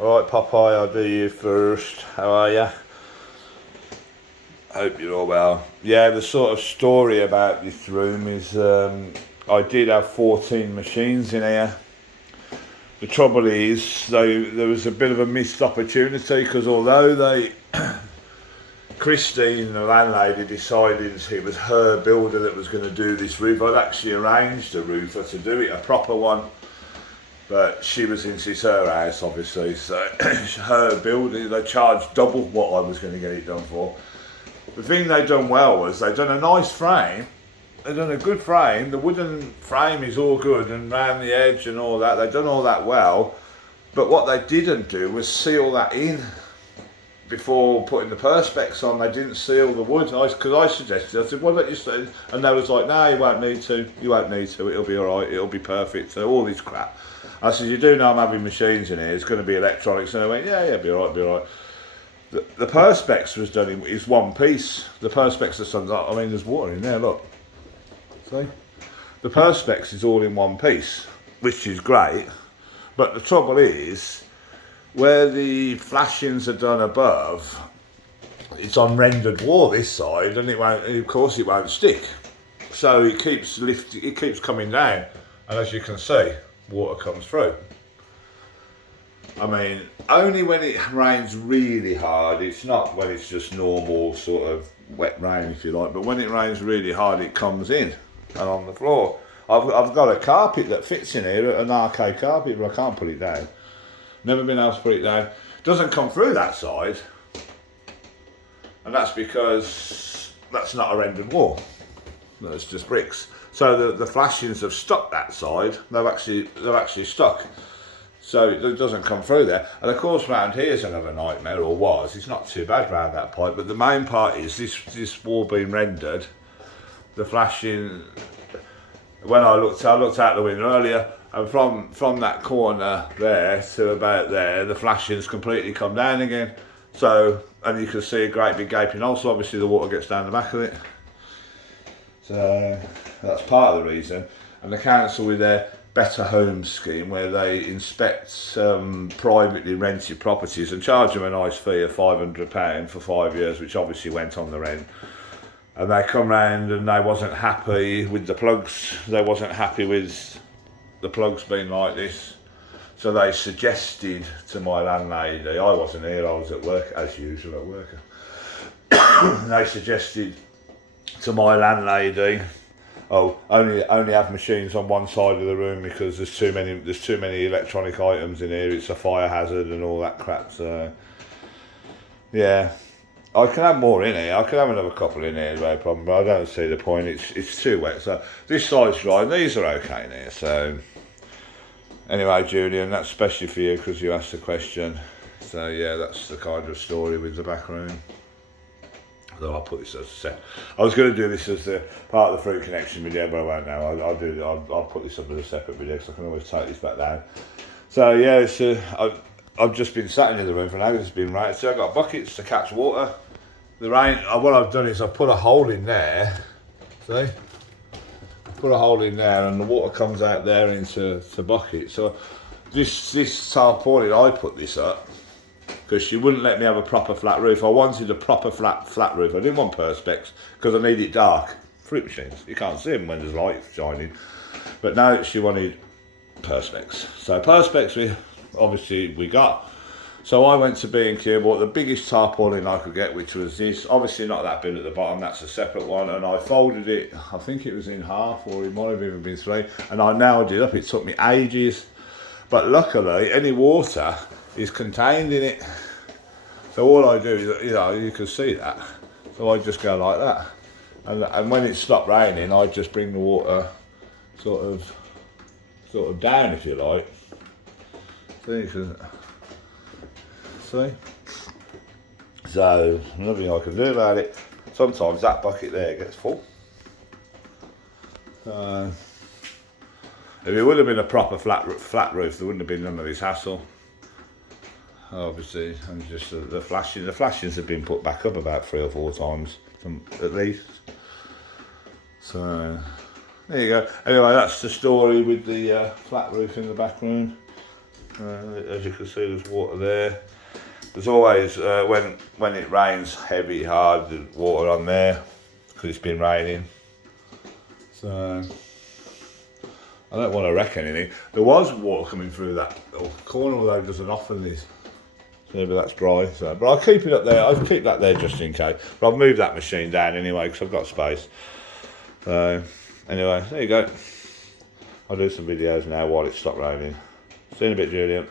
Alright Popeye, I'll do you first. How are you? Hope you're all well. Yeah, the sort of story about this room is I did have 14 machines in here. The trouble is, there was a bit of a missed opportunity because although Christine, the landlady, decided it was her builder that was going to do this roof, I'd actually arranged a roofer to do it, a proper one. But she was in her house, obviously, so her building, they charged double what I was going to get it done for. The thing they done well was they done a nice frame, they done a good frame, the wooden frame is all good and round the edge and all that, they done all that well, but what they didn't do was seal that in before putting the perspex on. They didn't seal the wood, because I suggested, I said, well, let you see, and they was like, no, you won't need to, it'll be alright, it'll be perfect, so all this crap. I said, you do know I'm having machines in here, it's going to be electronics, and they went, yeah, be alright. The perspex was done is one piece. The perspex is done, I mean, there's water in there, look. See? The perspex is all in one piece, which is great, but the trouble is, where the flashings are done above, it's on rendered wall this side, and of course it won't stick. So it keeps coming down, and as you can see, water comes through. I mean, only when it rains really hard, it's not when it's just normal sort of wet rain, if you like, but when it rains really hard, it comes in and on the floor. I've got a carpet that fits in here, an arcade carpet, but I can't put it down. Never been able to put it down. Doesn't come through that side, and that's because that's not a rendered wall. That's just bricks. So the flashings have stuck that side. They've actually stuck. So it doesn't come through there. And of course, round here's another nightmare, or was. It's not too bad round that pipe, but the main part is this wall being rendered. The flashing. When I looked out the window earlier, and from that corner there to about there, the flashings completely come down again. So, and you can see a great big gaping hole. So obviously the water gets down the back of it. So that's part of the reason. And the council with their Better Homes scheme, where they inspect privately rented properties and charge them a nice fee of £500 for 5 years, which obviously went on the rent. And they come round and they wasn't happy with the plugs. They wasn't happy with the plugs being like this. So they suggested to my landlady, I wasn't here, I was at work, as usual at work. They suggested to my landlady, only have machines on one side of the room because there's too many electronic items in here, it's a fire hazard and all that crap. So yeah, I can have more in here, I can have another couple in here, no problem, but I don't see the point, it's too wet. So this side's dry and these are okay in here. So anyway, Julian, that's especially for you because you asked the question. So yeah, that's the kind of story with the back room. Although I'll put this as a set. I was going to do this as the part of the Fruit Connection video, but I won't now. I'll put this up as a separate video because I can always take this back down. So yeah, I've just been sat in the room for an hour. It's been raining. So I've got buckets to catch water. The rain. What I've done is I've put a hole in there. See? Put a hole in there, and the water comes out there into buckets. So this tarpaulin, I put this up because she wouldn't let me have a proper flat roof. I wanted a proper flat roof. I didn't want perspex because I need it dark. Fruit machines, you can't see them when there's light shining. But now she wanted perspex. So perspex we got. So I went to B&Q, bought the biggest tarpaulin I could get, which was this. Obviously not that big at the bottom, that's a separate one. And I folded it, I think it was in half, or it might have even been 3. And I nailed it up. It took me ages. But luckily, any water is contained in it. So all I do is, you can see that. So I just go like that. And when it stopped raining, I just bring the water sort of down, if you like. See? So nothing I can do about it. Sometimes that bucket there gets full. If it would have been a proper flat roof, there wouldn't have been none of this hassle. Obviously, and just the flashings have been put back up about 3 or 4 times, at least. So there you go. Anyway, that's the story with the flat roof in the back room. As you can see, there's water there. There's always, when it rains heavy, hard, there's water on there because it's been raining. So I don't want to wreck anything. There was water coming through that little corner, although it doesn't often is. So maybe that's dry. So, but I'll keep it up there. I'll keep that there just in case. But I've moved that machine down anyway because I've got space. So anyway, there you go. I'll do some videos now while it stopped raining. See you in a bit, Julian.